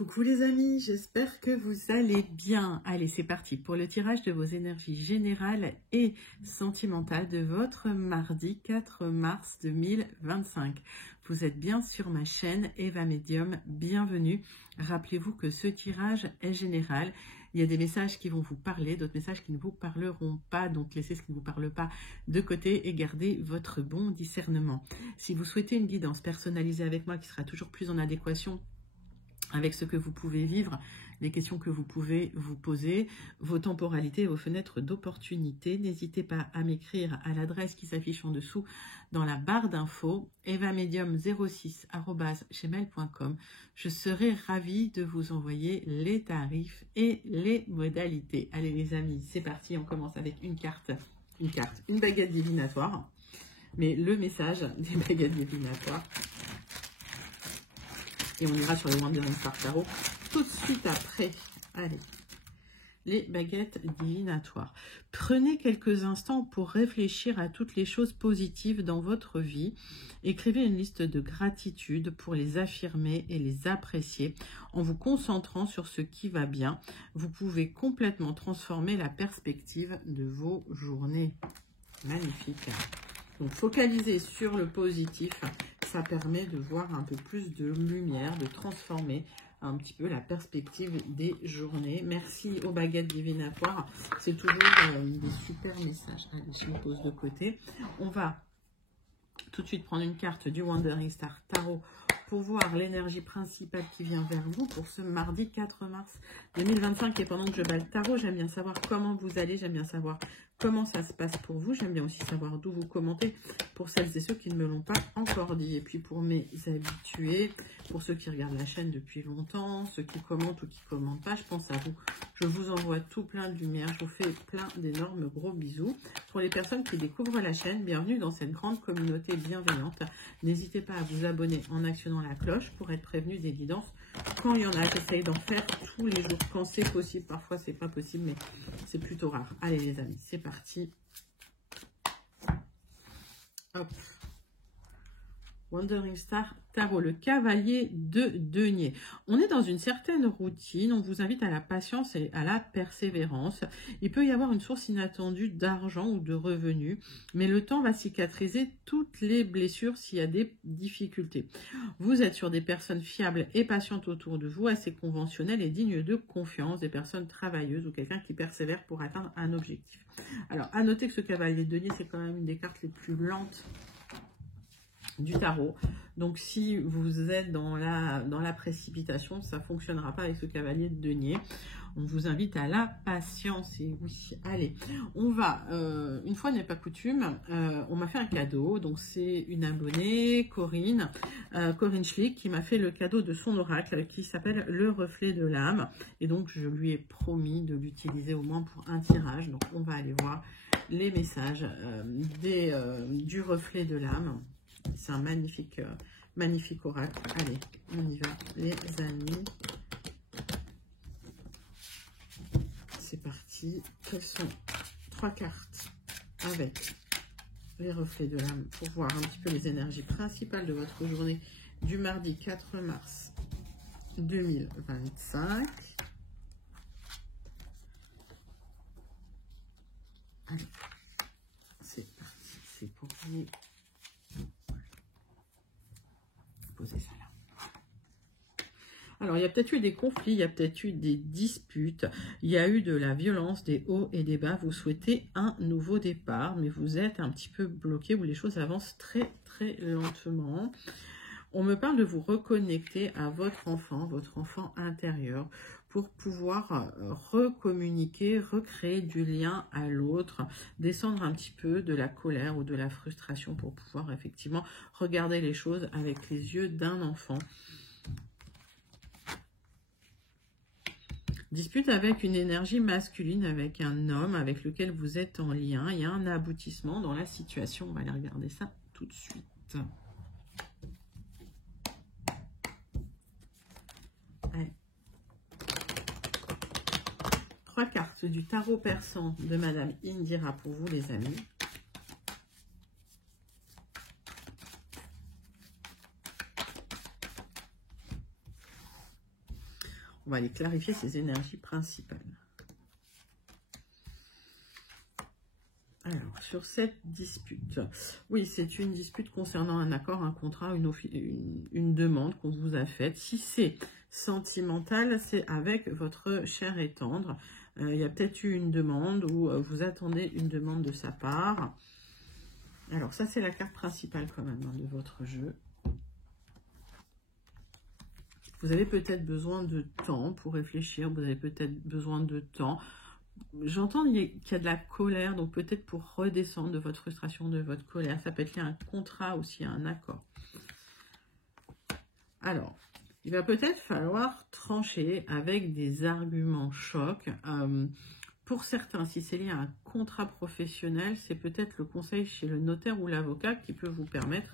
Coucou les amis, j'espère que vous allez bien. Allez, c'est parti pour le tirage de vos énergies générales et sentimentales de votre mardi 4 mars 2025. Vous êtes bien sur ma chaîne Eva Medium, bienvenue. Rappelez-vous que ce tirage est général. Il y a des messages qui vont vous parler, d'autres messages qui ne vous parleront pas. Donc, laissez ce qui ne vous parle pas de côté et gardez votre bon discernement. Si vous souhaitez une guidance personnalisée avec moi qui sera toujours plus en adéquation avec ce que vous pouvez vivre, les questions que vous pouvez vous poser, vos temporalités et vos fenêtres d'opportunité, n'hésitez pas à m'écrire à l'adresse qui s'affiche en dessous dans la barre d'infos, evamedium06@gmail.com. Je serai ravie de vous envoyer les tarifs et les modalités. Allez les amis, c'est parti, on commence avec une baguette divinatoire, mais le message des baguettes divinatoires. Et on ira sur les Wandering Star Tarot tout de suite après. Allez, les baguettes divinatoires. Prenez quelques instants pour réfléchir à toutes les choses positives dans votre vie. Écrivez une liste de gratitude pour les affirmer et les apprécier. En vous concentrant sur ce qui va bien, vous pouvez complètement transformer la perspective de vos journées. Magnifique. Donc, focalisez sur le positif. Ça permet de voir un peu plus de lumière, de transformer un petit peu la perspective des journées. Merci aux baguettes divinatoires. C'est toujours des super messages. Allez, je me pose de côté. On va tout de suite prendre une carte du Wandering Star Tarot pour voir l'énergie principale qui vient vers vous pour ce mardi 4 mars 2025. Et pendant que je bats le tarot, j'aime bien savoir comment vous allez, j'aime bien savoir comment ça se passe pour vous. J'aime bien aussi savoir d'où vous commentez pour celles et ceux qui ne me l'ont pas encore dit. Et puis pour mes habitués, pour ceux qui regardent la chaîne depuis longtemps, ceux qui commentent ou qui ne commentent pas, je pense à vous. Je vous envoie tout plein de lumière. Je vous fais plein d'énormes gros bisous. Pour les personnes qui découvrent la chaîne, bienvenue dans cette grande communauté bienveillante. N'hésitez pas à vous abonner en actionnant la cloche pour être prévenu des guidances. Quand il y en a, j'essaye d'en faire tous les jours quand c'est possible. Parfois, c'est pas possible, mais c'est plutôt rare. Allez les amis, c'est parti. Hop. Wandering Star Tarot, le cavalier de denier. On est dans une certaine routine, on vous invite à la patience et à la persévérance. Il peut y avoir une source inattendue d'argent ou de revenus, mais le temps va cicatriser toutes les blessures s'il y a des difficultés. Vous êtes sur des personnes fiables et patientes autour de vous, assez conventionnelles et dignes de confiance, des personnes travailleuses ou quelqu'un qui persévère pour atteindre un objectif. Alors, à noter que ce cavalier de denier, c'est quand même une des cartes les plus lentes du tarot. Donc si vous êtes dans la précipitation, ça ne fonctionnera pas avec ce cavalier de denier. On vous invite à la patience. Et oui, allez, on va, une fois n'est pas coutume, on m'a fait un cadeau. Donc c'est une abonnée, Corinne Schlick, qui m'a fait le cadeau de son oracle qui s'appelle le reflet de l'âme. Et donc je lui ai promis de l'utiliser au moins pour un tirage. Donc on va aller voir les messages du reflet de l'âme. C'est un magnifique oracle. Allez, on y va, les amis. C'est parti. Quelles sont 3 cartes avec les reflets de l'âme pour voir un petit peu les énergies principales de votre journée du mardi 4 mars 2025. Allez, c'est parti. C'est pour vous. Ça là. Alors, il y a peut-être eu des conflits, il y a peut-être eu des disputes, il y a eu de la violence, des hauts et des bas. Vous souhaitez un nouveau départ, mais vous êtes un petit peu bloqué où les choses avancent très, très lentement. On me parle de vous reconnecter à votre enfant intérieur, pour pouvoir recommuniquer, recréer du lien à l'autre, descendre un petit peu de la colère ou de la frustration pour pouvoir effectivement regarder les choses avec les yeux d'un enfant. Dispute avec une énergie masculine, avec un homme avec lequel vous êtes en lien. Il y a un aboutissement dans la situation. On va aller regarder ça tout de suite. Allez. 3 cartes du tarot persan de Madame Indira pour vous les amis. On va aller clarifier ces énergies principales. Alors, sur cette dispute, oui, c'est une dispute concernant un accord, un contrat, une demande qu'on vous a faite. Si c'est sentimental, c'est avec votre cher et tendre. Il y a peut-être eu une demande ou vous attendez une demande de sa part. Alors, ça, c'est la carte principale quand même de votre jeu. Vous avez peut-être besoin de temps pour réfléchir, vous avez peut-être besoin de temps. J'entends qu'il y a de la colère, donc peut-être pour redescendre de votre frustration, de votre colère. Ça peut être lié à un contrat aussi, à un accord. Alors, il va peut-être falloir trancher avec des arguments chocs. Pour certains, si c'est lié à un contrat professionnel, c'est peut-être le conseil chez le notaire ou l'avocat qui peut vous permettre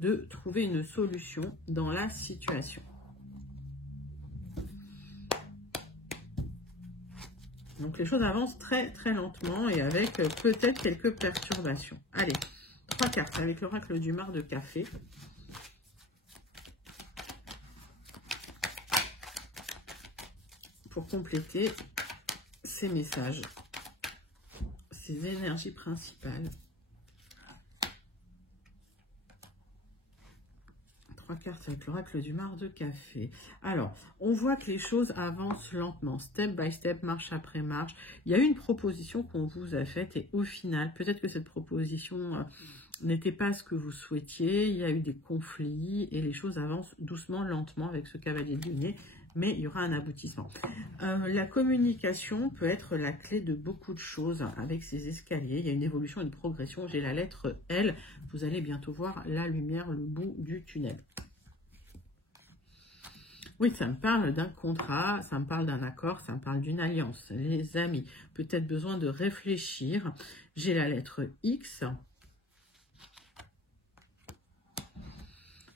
de trouver une solution dans la situation. Donc les choses avancent très très lentement et avec peut-être quelques perturbations. Allez, 3 cartes avec l'oracle du Mar de Café. Pour compléter ces messages, ces énergies principales. 3 cartes avec l'oracle du Mar de Café. Alors, on voit que les choses avancent lentement, step by step, marche après marche. Il y a eu une proposition qu'on vous a faite et au final, peut-être que cette proposition n'était pas ce que vous souhaitiez. Il y a eu des conflits et les choses avancent doucement, lentement avec ce cavalier de denier, mais il y aura un aboutissement. La communication peut être la clé de beaucoup de choses avec ces escaliers. Il y a une évolution, une progression. J'ai la lettre L. Vous allez bientôt voir la lumière, le bout du tunnel. Oui, ça me parle d'un contrat, ça me parle d'un accord, ça me parle d'une alliance. Les amis, peut-être besoin de réfléchir. J'ai la lettre X.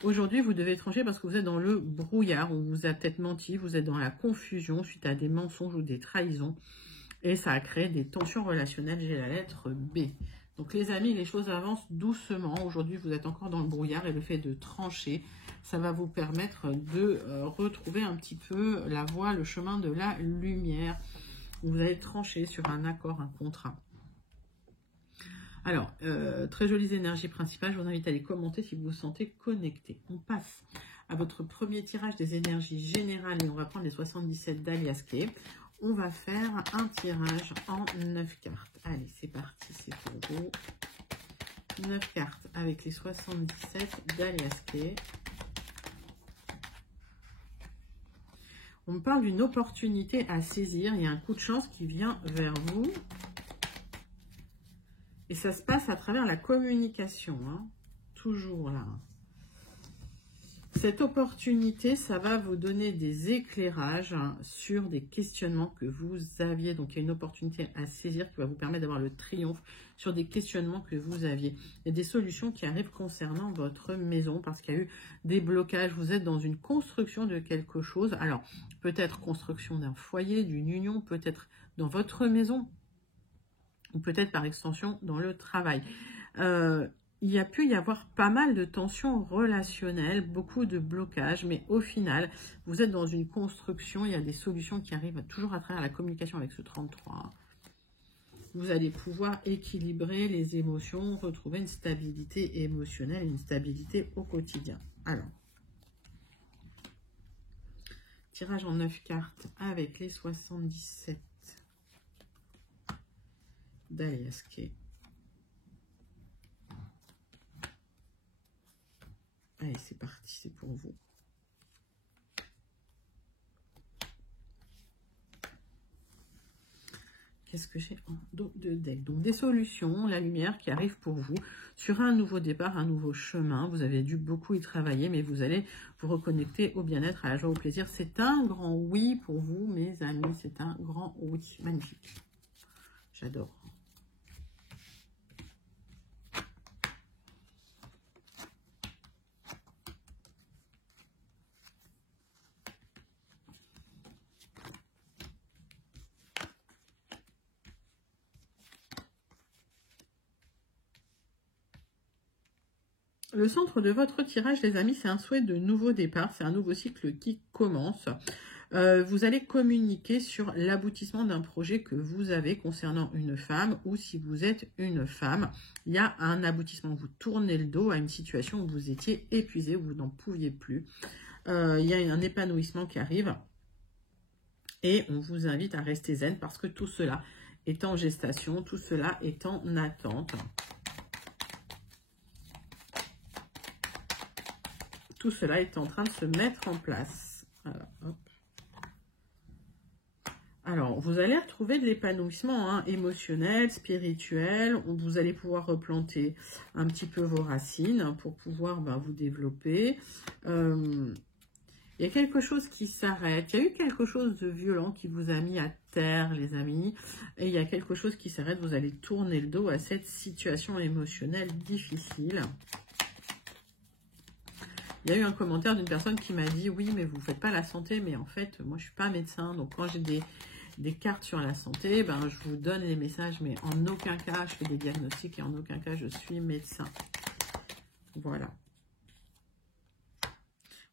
Aujourd'hui, vous devez trancher parce que vous êtes dans le brouillard, on vous a peut-être menti, vous êtes dans la confusion suite à des mensonges ou des trahisons. Et ça a créé des tensions relationnelles. J'ai la lettre B. Donc les amis, les choses avancent doucement. Aujourd'hui, vous êtes encore dans le brouillard et le fait de trancher, ça va vous permettre de retrouver un petit peu la voie, le chemin de la lumière. Vous allez trancher sur un accord, un contrat. Alors, très jolies énergies principales. Je vous invite à les commenter si vous vous sentez connecté. On passe à votre premier tirage des énergies générales et on va prendre les 77 d'Alias Kay. On va faire un tirage en 9 cartes. Allez, c'est parti, c'est pour vous. 9 cartes avec les 77 d'Alias Kay. On me parle d'une opportunité à saisir. Il y a un coup de chance qui vient vers vous. Et ça se passe à travers la communication. Hein. Toujours là. Cette opportunité, ça va vous donner des éclairages sur des questionnements que vous aviez. Donc, il y a une opportunité à saisir qui va vous permettre d'avoir le triomphe sur des questionnements que vous aviez. Il y a des solutions qui arrivent concernant votre maison parce qu'il y a eu des blocages. Vous êtes dans une construction de quelque chose. Alors, peut-être construction d'un foyer, d'une union, peut-être dans votre maison ou peut-être par extension dans le travail. Il y a pu y avoir pas mal de tensions relationnelles, beaucoup de blocages, mais au final, vous êtes dans une construction, il y a des solutions qui arrivent toujours à travers la communication avec ce 33. Vous allez pouvoir équilibrer les émotions, retrouver une stabilité émotionnelle, une stabilité au quotidien. Alors, tirage en 9 cartes avec les 77 d'Alias Kay. Allez, c'est parti, c'est pour vous. Qu'est-ce que j'ai en dos de deck? Donc, des solutions, la lumière qui arrive pour vous sur un nouveau départ, un nouveau chemin. Vous avez dû beaucoup y travailler, mais vous allez vous reconnecter au bien-être, à la joie, au plaisir. C'est un grand oui pour vous, mes amis. C'est un grand oui. Magnifique. J'adore. Le centre de votre tirage, les amis, c'est un souhait de nouveau départ. C'est un nouveau cycle qui commence. Vous allez communiquer sur l'aboutissement d'un projet que vous avez concernant une femme, ou si vous êtes une femme, il y a un aboutissement. Vous tournez le dos à une situation où vous étiez épuisé, où vous n'en pouviez plus. Il y a un épanouissement qui arrive et on vous invite à rester zen parce que tout cela est en gestation, tout cela est en attente. Tout cela est en train de se mettre en place. Alors, hop. Alors, vous allez retrouver de l'épanouissement émotionnel, spirituel. Vous allez pouvoir replanter un petit peu vos racines pour pouvoir vous développer. Il y a quelque chose qui s'arrête. Il y a eu quelque chose de violent qui vous a mis à terre, les amis. Et il y a quelque chose qui s'arrête. Vous allez tourner le dos à cette situation émotionnelle difficile. Il y a eu un commentaire d'une personne qui m'a dit « Oui, mais vous ne faites pas la santé. » Mais en fait, moi, je ne suis pas médecin. Donc, quand j'ai des cartes sur la santé, je vous donne les messages. Mais en aucun cas, je fais des diagnostics et en aucun cas, je suis médecin. Voilà.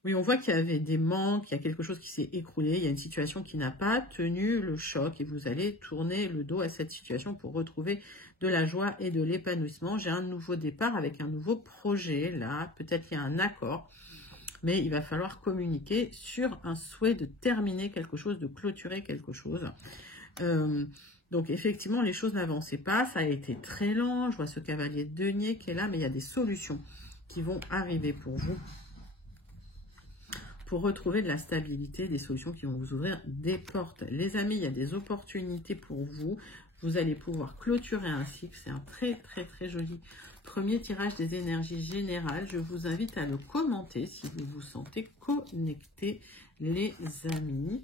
Oui, on voit qu'il y avait des manques, il y a quelque chose qui s'est écroulé, il y a une situation qui n'a pas tenu le choc et vous allez tourner le dos à cette situation pour retrouver de la joie et de l'épanouissement. J'ai un nouveau départ avec un nouveau projet, là, peut-être qu'il y a un accord, mais il va falloir communiquer sur un souhait de terminer quelque chose, de clôturer quelque chose. Donc effectivement, les choses n'avançaient pas, ça a été très lent, je vois ce cavalier de denier qui est là, mais il y a des solutions qui vont arriver pour vous. Pour retrouver de la stabilité, des solutions qui vont vous ouvrir des portes. Les amis, il y a des opportunités pour vous. Vous allez pouvoir clôturer un cycle. C'est un très, très, très joli premier tirage des énergies générales. Je vous invite à le commenter si vous vous sentez connecté, les amis.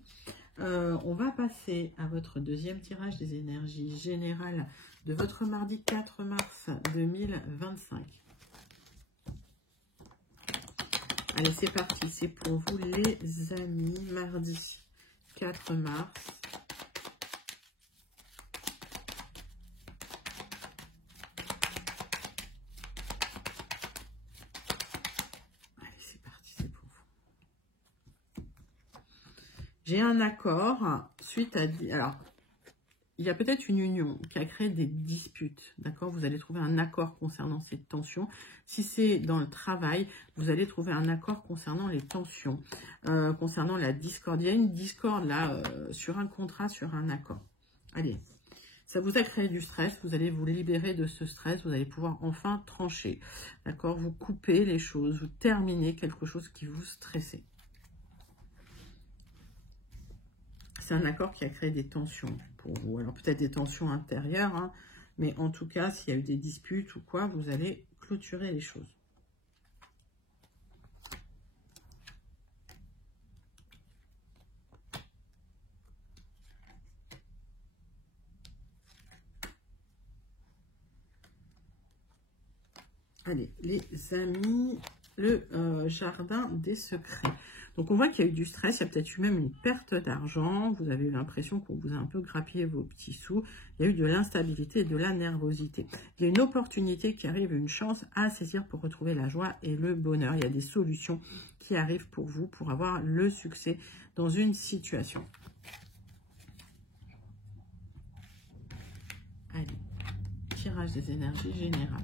On va passer à votre deuxième tirage des énergies générales de votre mardi 4 mars 2025. Allez, c'est parti, c'est pour vous les amis, mardi 4 mars. Allez, c'est parti, c'est pour vous. J'ai un accord suite à... Alors, il y a peut-être une union qui a créé des disputes, d'accord? Vous allez trouver un accord concernant cette tension. Si c'est dans le travail, vous allez trouver un accord concernant les tensions, concernant la discorde. Il y a une discorde là sur un contrat, sur un accord. Allez, ça vous a créé du stress, vous allez vous libérer de ce stress, vous allez pouvoir enfin trancher, d'accord? Vous coupez les choses, vous terminez quelque chose qui vous stressait. C'est un accord qui a créé des tensions pour vous. Alors peut-être des tensions intérieures, mais en tout cas, s'il y a eu des disputes ou quoi, vous allez clôturer les choses. Allez, les amis, le jardin des secrets. Donc, on voit qu'il y a eu du stress, il y a peut-être eu même une perte d'argent. Vous avez eu l'impression qu'on vous a un peu grappillé vos petits sous. Il y a eu de l'instabilité et de la nervosité. Il y a une opportunité qui arrive, une chance à saisir pour retrouver la joie et le bonheur. Il y a des solutions qui arrivent pour vous, pour avoir le succès dans une situation. Allez, tirage des énergies générales.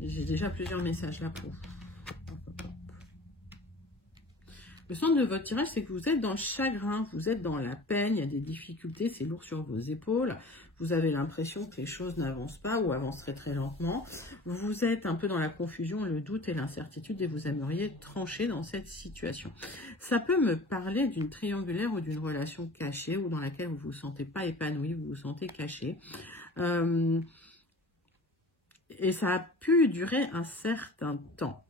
J'ai déjà plusieurs messages là pour vous. Le centre de votre tirage, c'est que vous êtes dans le chagrin, vous êtes dans la peine, il y a des difficultés, c'est lourd sur vos épaules. Vous avez l'impression que les choses n'avancent pas ou avancent très très lentement. Vous êtes un peu dans la confusion, le doute et l'incertitude et vous aimeriez trancher dans cette situation. Ça peut me parler d'une triangulaire ou d'une relation cachée ou dans laquelle vous ne vous sentez pas épanoui, vous vous sentez caché. Et ça a pu durer un certain temps.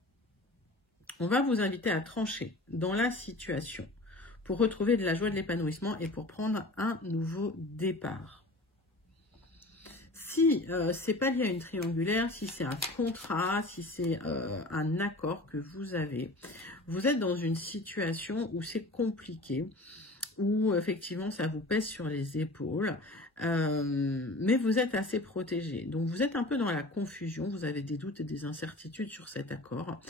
On va vous inviter à trancher dans la situation pour retrouver de la joie, de l'épanouissement et pour prendre un nouveau départ. Si c'est pas lié à une triangulaire, si c'est un contrat, si c'est un accord que vous avez, vous êtes dans une situation où c'est compliqué, où effectivement ça vous pèse sur les épaules, mais vous êtes assez protégé. Donc vous êtes un peu dans la confusion, vous avez des doutes et des incertitudes sur cet accord,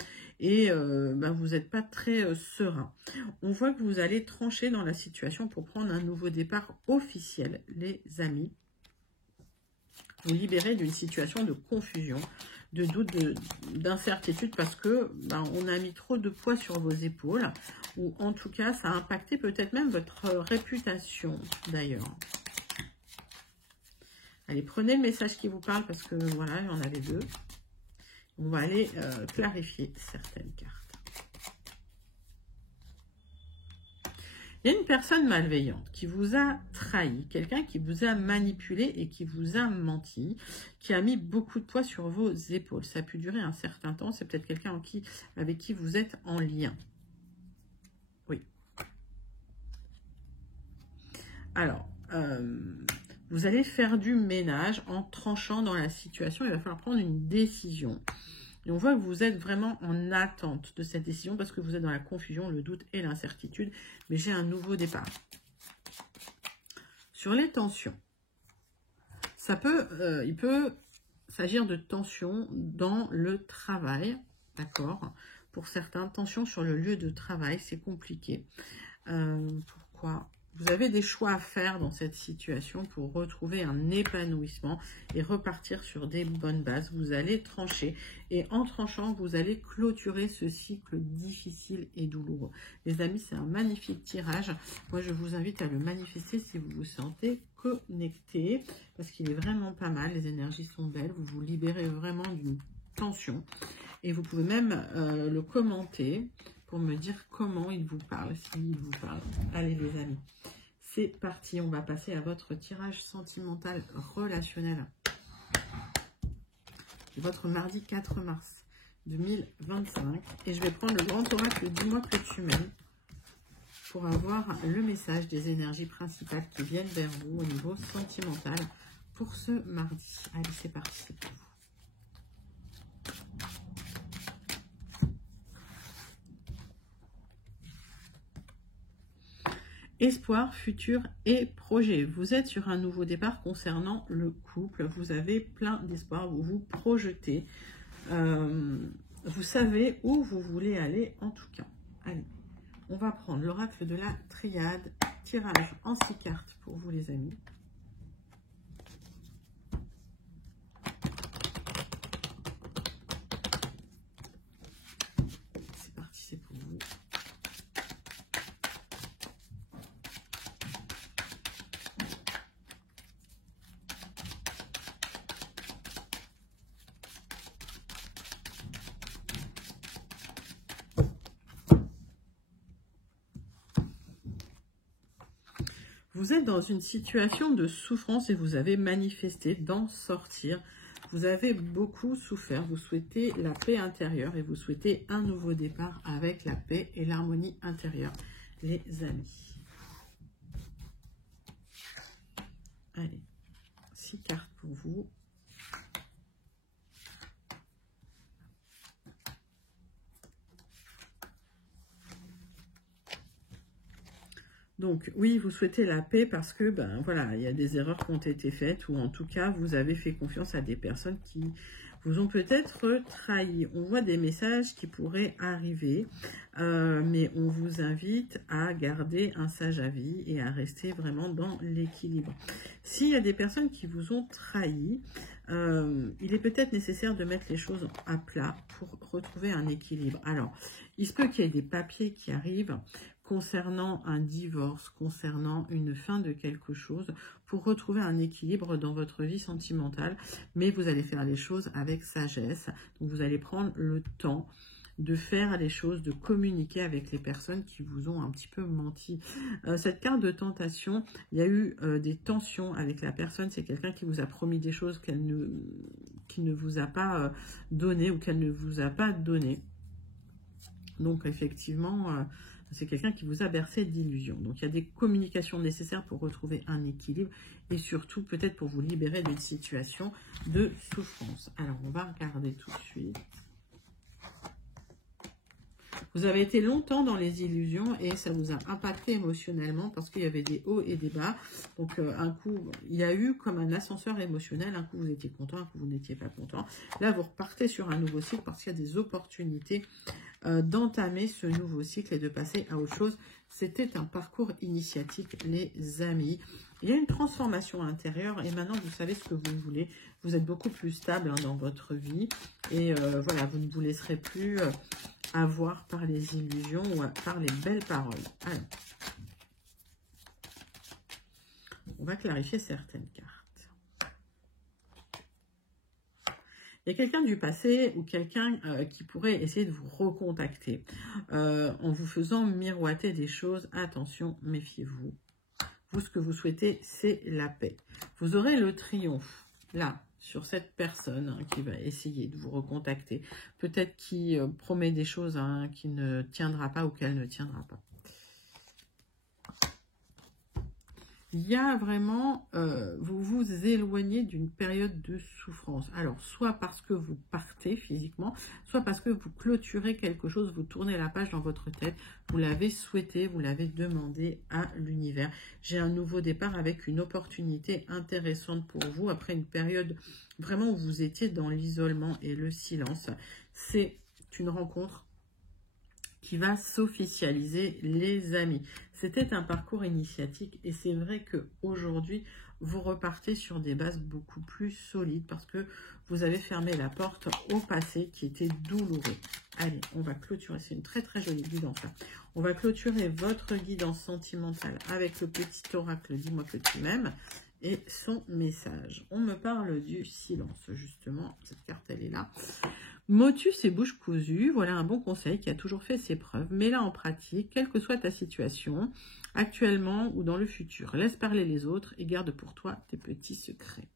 et vous n'êtes pas très serein. On voit que vous allez trancher dans la situation pour prendre un nouveau départ officiel, les amis. Vous libérer d'une situation de confusion, de doute, d'incertitude, parce que on a mis trop de poids sur vos épaules, ou en tout cas ça a impacté peut-être même votre réputation d'ailleurs. Allez, prenez le message qui vous parle, parce que voilà, il y en avait deux. On va aller clarifier certaines cartes. Il y a une personne malveillante qui vous a trahi, quelqu'un qui vous a manipulé et qui vous a menti, qui a mis beaucoup de poids sur vos épaules. Ça a pu durer un certain temps, c'est peut-être quelqu'un avec qui vous êtes en lien. Oui. Alors, vous allez faire du ménage en tranchant dans la situation. Il va falloir prendre une décision. Et on voit que vous êtes vraiment en attente de cette décision parce que vous êtes dans la confusion, le doute et l'incertitude. Mais j'ai un nouveau départ. Sur les tensions, il peut s'agir de tensions dans le travail, d'accord? Pour certains, tensions sur le lieu de travail, c'est compliqué. Pourquoi ? Vous avez des choix à faire dans cette situation pour retrouver un épanouissement et repartir sur des bonnes bases. Vous allez trancher et en tranchant, vous allez clôturer ce cycle difficile et douloureux. Les amis, c'est un magnifique tirage. Moi, je vous invite à le manifester si vous vous sentez connecté parce qu'il est vraiment pas mal. Les énergies sont belles. Vous vous libérez vraiment d'une tension et vous pouvez même le commenter pour me dire comment il vous parle, s'il vous parle. Allez les amis, c'est parti, on va passer à votre tirage sentimental relationnel. Votre mardi 4 mars 2025. Et je vais prendre le grand oracle du mois que tu m'aimes pour avoir le message des énergies principales qui viennent vers vous au niveau sentimental pour ce mardi. Allez, c'est parti, c'est pour vous. Espoir, futur et projet. Vous êtes sur un nouveau départ concernant le couple. Vous avez plein d'espoir. Vous vous projetez. Vous savez où vous voulez aller en tout cas. Allez, on va prendre l'oracle de la triade. Tirage en 6 cartes pour vous les amis. C'est parti, c'est pour vous. Vous êtes dans une situation de souffrance et vous avez manifesté d'en sortir. Vous avez beaucoup souffert. Vous souhaitez la paix intérieure et vous souhaitez un nouveau départ avec la paix et l'harmonie intérieure, les amis. Allez, 6 cartes pour vous. Donc, oui, vous souhaitez la paix parce que, voilà, il y a des erreurs qui ont été faites ou en tout cas, vous avez fait confiance à des personnes qui vous ont peut-être trahi. On voit des messages qui pourraient arriver, mais on vous invite à garder un sage avis et à rester vraiment dans l'équilibre. S'il y a des personnes qui vous ont trahi, il est peut-être nécessaire de mettre les choses à plat pour retrouver un équilibre. Alors, il se peut qu'il y ait des papiers qui arrivent concernant un divorce, concernant une fin de quelque chose, pour retrouver un équilibre dans votre vie sentimentale, mais vous allez faire les choses avec sagesse. Donc vous allez prendre le temps de faire les choses, de communiquer avec les personnes qui vous ont un petit peu menti. Cette carte de tentation, il y a eu des tensions avec la personne, c'est quelqu'un qui vous a promis des choses qui ne vous a pas donné ou qu'elle ne vous a pas donné. Donc effectivement, c'est quelqu'un qui vous a bercé d'illusions. Donc il y a des communications nécessaires pour retrouver un équilibre et surtout peut-être pour vous libérer d'une situation de souffrance. Alors on va regarder tout de suite. Vous avez été longtemps dans les illusions et ça vous a impacté émotionnellement parce qu'il y avait des hauts et des bas. Donc un coup, il y a eu comme un ascenseur émotionnel. Un coup, vous étiez content, un coup, vous n'étiez pas content. Là, vous repartez sur un nouveau cycle parce qu'il y a des opportunités d'entamer ce nouveau cycle et de passer à autre chose. C'était un parcours initiatique, les amis. Il y a une transformation intérieure et maintenant, vous savez ce que vous voulez. Vous êtes beaucoup plus stable dans votre vie et voilà, vous ne vous laisserez plus avoir par les illusions ou par les belles paroles. Alors, on va clarifier certaines cartes. Il y a quelqu'un du passé ou quelqu'un qui pourrait essayer de vous recontacter en vous faisant miroiter des choses. Attention, méfiez-vous. Vous, ce que vous souhaitez, c'est la paix. Vous aurez le triomphe, là, sur cette personne qui va essayer de vous recontacter. Peut-être qui promet des choses qui ne tiendra pas ou qu'elle ne tiendra pas. Il y a vraiment, vous vous éloignez d'une période de souffrance. Alors, soit parce que vous partez physiquement, soit parce que vous clôturez quelque chose, vous tournez la page dans votre tête, vous l'avez souhaité, vous l'avez demandé à l'univers. J'ai un nouveau départ avec une opportunité intéressante pour vous, après une période vraiment où vous étiez dans l'isolement et le silence. C'est une rencontre qui va s'officialiser, les amis. C'était un parcours initiatique et c'est vrai qu'aujourd'hui, vous repartez sur des bases beaucoup plus solides parce que vous avez fermé la porte au passé qui était douloureux. Allez, on va clôturer. C'est une très très jolie guidance. On va clôturer votre guidance sentimentale avec le petit oracle « Dis-moi que tu m'aimes » et son message. On me parle du silence, justement. Cette carte, elle est là. Motus et bouche cousue, voilà un bon conseil qui a toujours fait ses preuves. Mets-la en pratique, quelle que soit ta situation, actuellement ou dans le futur. Laisse parler les autres et garde pour toi tes petits secrets.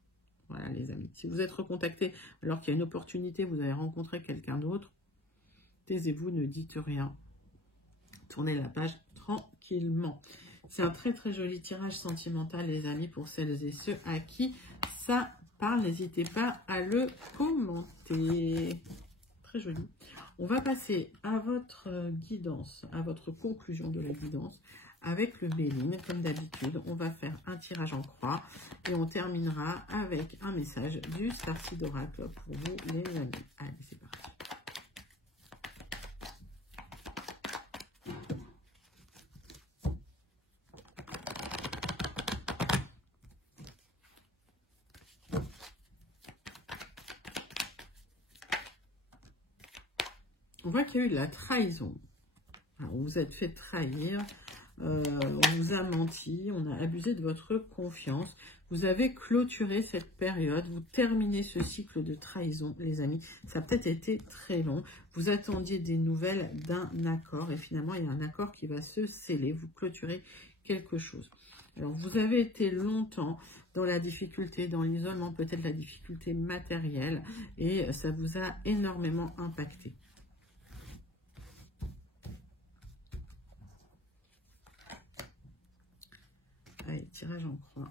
Voilà les amis. Si vous êtes recontacté alors qu'il y a une opportunité, vous avez rencontré quelqu'un d'autre, taisez-vous, ne dites rien. Tournez la page tranquillement. C'est un très très joli tirage sentimental les amis pour celles et ceux à qui ça parle. N'hésitez pas à le commenter. Très joli. On va passer à votre guidance, à votre conclusion de la guidance avec le Béline. Comme d'habitude, on va faire un tirage en croix et on terminera avec un message du Starseed Oracle pour vous les amis. Allez, c'est parti. On voit qu'il y a eu de la trahison. Alors, vous vous êtes fait trahir, on vous a menti, on a abusé de votre confiance. Vous avez clôturé cette période, vous terminez ce cycle de trahison, les amis. Ça a peut-être été très long. Vous attendiez des nouvelles d'un accord et finalement, il y a un accord qui va se sceller. Vous clôturez quelque chose. Alors, vous avez été longtemps dans la difficulté, dans l'isolement, peut-être la difficulté matérielle et ça vous a énormément impacté. Allez, tirage en croix.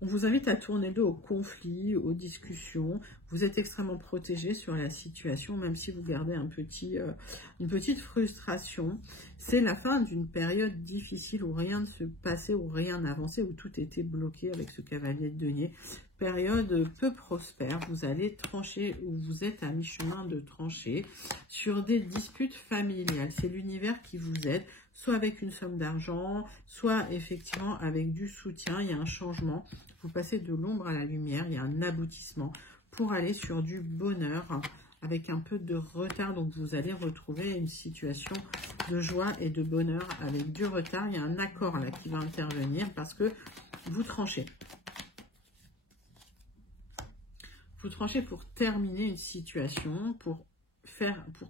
On vous invite à tourner le dos aux conflits, aux discussions. Vous êtes extrêmement protégé sur la situation, même si vous gardez une petite frustration. C'est la fin d'une période difficile où rien ne se passait, où rien n'avançait, où tout était bloqué avec ce cavalier de denier. Période peu prospère. Vous allez trancher, ou vous êtes à mi-chemin de trancher sur des disputes familiales. C'est l'univers qui vous aide, soit avec une somme d'argent, soit effectivement avec du soutien. Il y a un changement. Vous passez de l'ombre à la lumière. Il y a un aboutissement pour aller sur du bonheur avec un peu de retard. Donc, vous allez retrouver une situation de joie et de bonheur avec du retard. Il y a un accord là qui va intervenir parce que vous tranchez. Vous tranchez pour terminer une situation, pour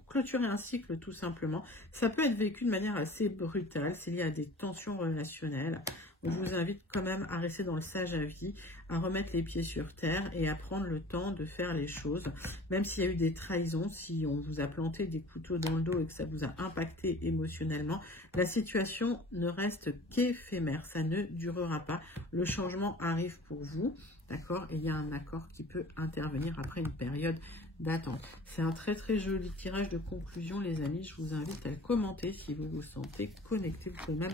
clôturer un cycle tout simplement. Ça peut être vécu de manière assez brutale, c'est lié à des tensions relationnelles. Je vous invite quand même à rester dans le sage à vie, à remettre les pieds sur terre et à prendre le temps de faire les choses. Même s'il y a eu des trahisons, si on vous a planté des couteaux dans le dos et que ça vous a impacté émotionnellement, la situation ne reste qu'éphémère, ça ne durera pas. Le changement arrive pour vous, d'accord? Et il y a un accord qui peut intervenir après une période d'attente. C'est un très très joli tirage de conclusion, les amis. Je vous invite à le commenter si vous vous sentez connecté. Vous pouvez même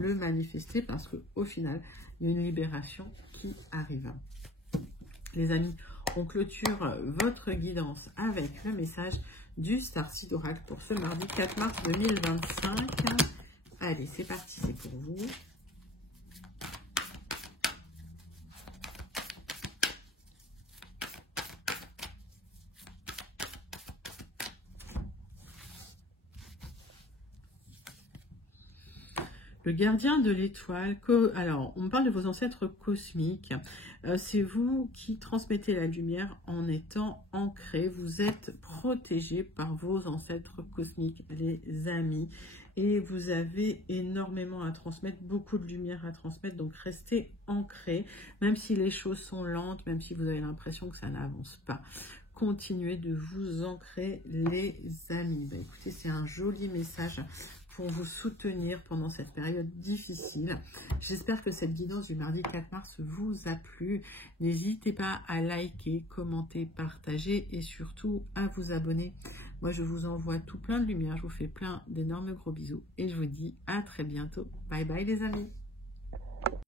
le manifester parce qu'au final, il y a une libération qui arrive. Les amis, on clôture votre guidance avec le message du Starseed Oracle pour ce mardi 4 mars 2025. Allez, c'est parti, c'est pour vous. Le gardien de l'étoile, alors on parle de vos ancêtres cosmiques, c'est vous qui transmettez la lumière en étant ancré, vous êtes protégé par vos ancêtres cosmiques, les amis, et vous avez énormément à transmettre, beaucoup de lumière à transmettre, donc restez ancré, même si les choses sont lentes, même si vous avez l'impression que ça n'avance pas. Continuez de vous ancrer, les amis. Ben, écoutez, c'est un joli message pour vous soutenir pendant cette période difficile. J'espère que cette guidance du mardi 4 mars vous a plu. N'hésitez pas à liker, commenter, partager et surtout à vous abonner. Moi, je vous envoie tout plein de lumière. Je vous fais plein d'énormes gros bisous et je vous dis à très bientôt. Bye bye les amis.